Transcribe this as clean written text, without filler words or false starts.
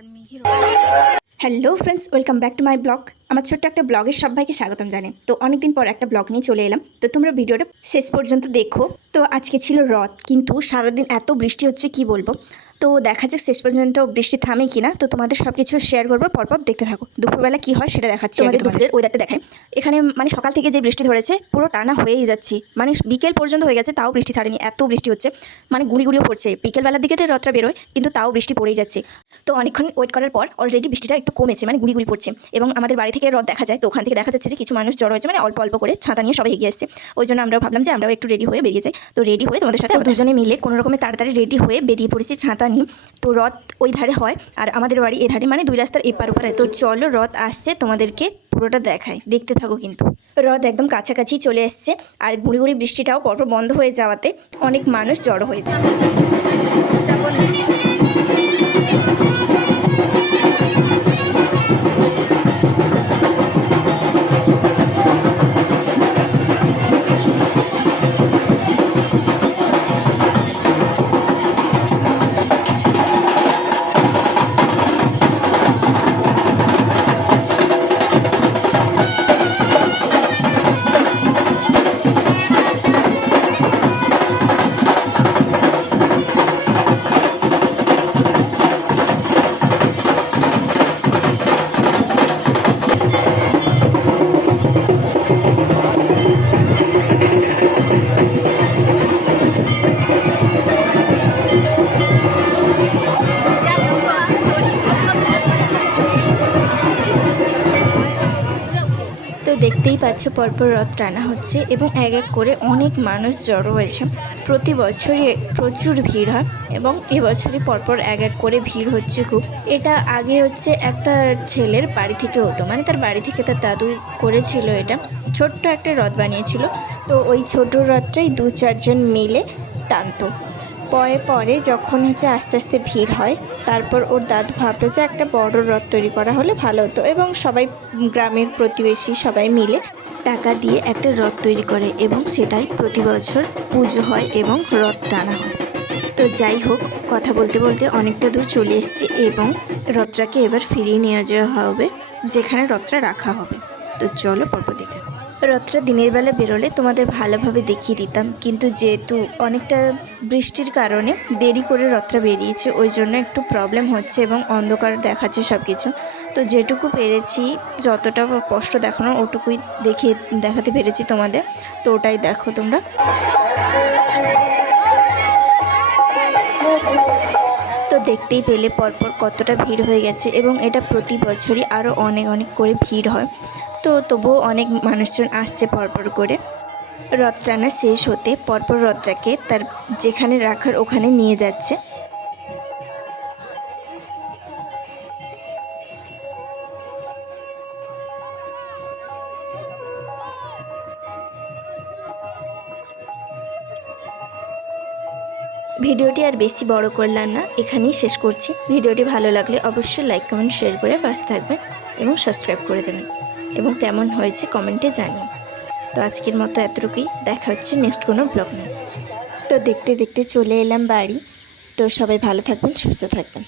R Mihir. Hello friends, welcome back to my blog. আমার ছোট্ট একটা ব্লগের সবাইকে স্বাগতম জানাই। তো অনেকদিন পর একটা ব্লগ নিয়ে চলে এলাম, তো তোমরা ভিডিওটা শেষ পর্যন্ত দেখো। তো আজকে ছিল রথ, কিন্তু সারাদিন এত বৃষ্টি হচ্ছে কি বলবো। তো দেখা যাক শেষ পর্যন্ত বৃষ্টি থামে কিনা। তো তোমাদের সব কিছু শেয়ার করবো, পরপর দেখতে থাকো। দুপুরবেলা কি হয় সেটা দেখাচ্ছি। তোমাদের দুপুরের ওয়েদারটা দেখায়। এখানে মানে সকাল থেকে যে বৃষ্টি ধরেছে পুরো টানা হয়েই যাচ্ছি, মানে বিকেল পর্যন্ত হয়ে গেছে, তাও বৃষ্টি ছাড়েনি। এত বৃষ্টি হচ্ছে, মানে গুঁড়ি গুঁড়িও পড়ছে। বিকেলবেলার দিকে তো রথটা বেরোয়, কিন্তু তাও বৃষ্টি পড়েই যাচ্ছে। তো অনেকক্ষণ ওয়েট করার পর অলরেডি বৃষ্টিটা একটু কমেছে, মানে গুঁড়ি গুঁড়ি পড়ছে। এবং আমাদের বাড়ি থেকে রথ দেখা যায়, তো ওখান থেকে দেখা যাচ্ছে যে কিছু মানুষ জড়ো হয়েছে, মানে অল্প অল্প করে ছাতা নিয়ে সবাই এগিয়ে আসছে। ওই জন্য আমরা ভাবলাম যে আমরাও একটু রেডি হয়ে বেরিয়ে যাই। তো রেডি হয়ে তোমাদের সাথে দুজনে মিলে কোনো রকমের তাড়াতাড়ি রেডি হয়ে বেরিয়ে পড়েছি ছাতা নিয়ে। তো রথ ওই ধারে হয় আর আমাদের বাড়ি এ ধারে, মানে দুই রাস্তার এপার ওপারে। তো চলো রথ আসছে, তোমাদেরকে পুরোটা দেখায়, দেখতে থাকো। কিন্তু রথ একদম কাছাকাছি চলে এসছে, আর গুঁড়ি গুঁড়ি বৃষ্টিটাও পরপর বন্ধ হয়ে যাওয়াতে অনেক মানুষ জড়ো হয়েছে। তো দেখতেই পাচ্ছ পরপর রথ টানা হচ্ছে এবং এক এক করে অনেক মানুষ জড়ো হয়েছে। প্রতি বছরই প্রচুর ভিড় হয় এবং এবছরই পরপর এক এক করে ভিড় হচ্ছে খুব। এটা আগে হচ্ছে একটা ছেলের বাড়ি থেকে হতো, মানে তার বাড়ি থেকে তার দাদু করেছিল, এটা ছোট্ট একটা রথ বানিয়েছিল। তো ওই ছোট রথটাই 2-4 জন মিলে টানতো। পরে পরে যখন হচ্ছে আস্তে আস্তে ভিড় হয়, তারপর ওর দাদু ভাবলো যে একটা বড় রথ তৈরি করা হলে ভালো হতো, এবং সবাই গ্রামের প্রতিবেশী সবাই মিলে টাকা দিয়ে একটা রথ তৈরি করে এবং সেটাই প্রতি বছর পুজো হয় এবং রথ টানা হয়। তো যাই হোক, কথা বলতে বলতে অনেকটা দূর চলে এসেছি এবং রথটাকে এবার ফিরিয়ে নিয়ে যাওয়া হবে যেখানে রথটা রাখা হবে। তো চলো পরপর দেখে। রথটা দিনের বেলা বেরোলে তোমাদের ভালোভাবে দেখিয়ে দিতাম, কিন্তু যেহেতু অনেকটা বৃষ্টির কারণে দেরি করে রথটা বেরিয়েছে, ওই জন্য একটু প্রবলেম হচ্ছে এবং অন্ধকার দেখাচ্ছে সব কিছু। তো যেটুকু পেরেছি, যতটা কষ্ট দেখানোর ওটুকুই দেখাতে পেরেছি তোমাদের। তো ওটাই দেখো তোমরা। তো দেখতেই পেলে পরপর কতটা ভিড় হয়ে গেছে, এবং এটা প্রতি বছরই আরও অনেক অনেক করে ভিড় হয়। তো তবুও অনেক মানুষজন আসছে পরপর করে। রথ টানা শেষ হতে পরপর রথটাকে তার যেখানে রাখার ওখানে নিয়ে যাচ্ছে। ভিডিওটি আর বেশি বড় করলাম না, এখানেই শেষ করছি। ভিডিওটি ভালো লাগলে অবশ্যই লাইক কমেন্ট শেয়ার করে পাশে থাকবেন এবং সাবস্ক্রাইব করে দেবেন, এবং কেমন হয়েছে কমেন্টে জানিয়ে। তো আজকের মতো এতটুকুই, দেখা হচ্ছে নেক্সট কোনো ব্লগ নিয়ে। তো দেখতে দেখতে চলে এলাম বাড়ি। তো সবাই ভালো থাকবেন, সুস্থ থাকবেন।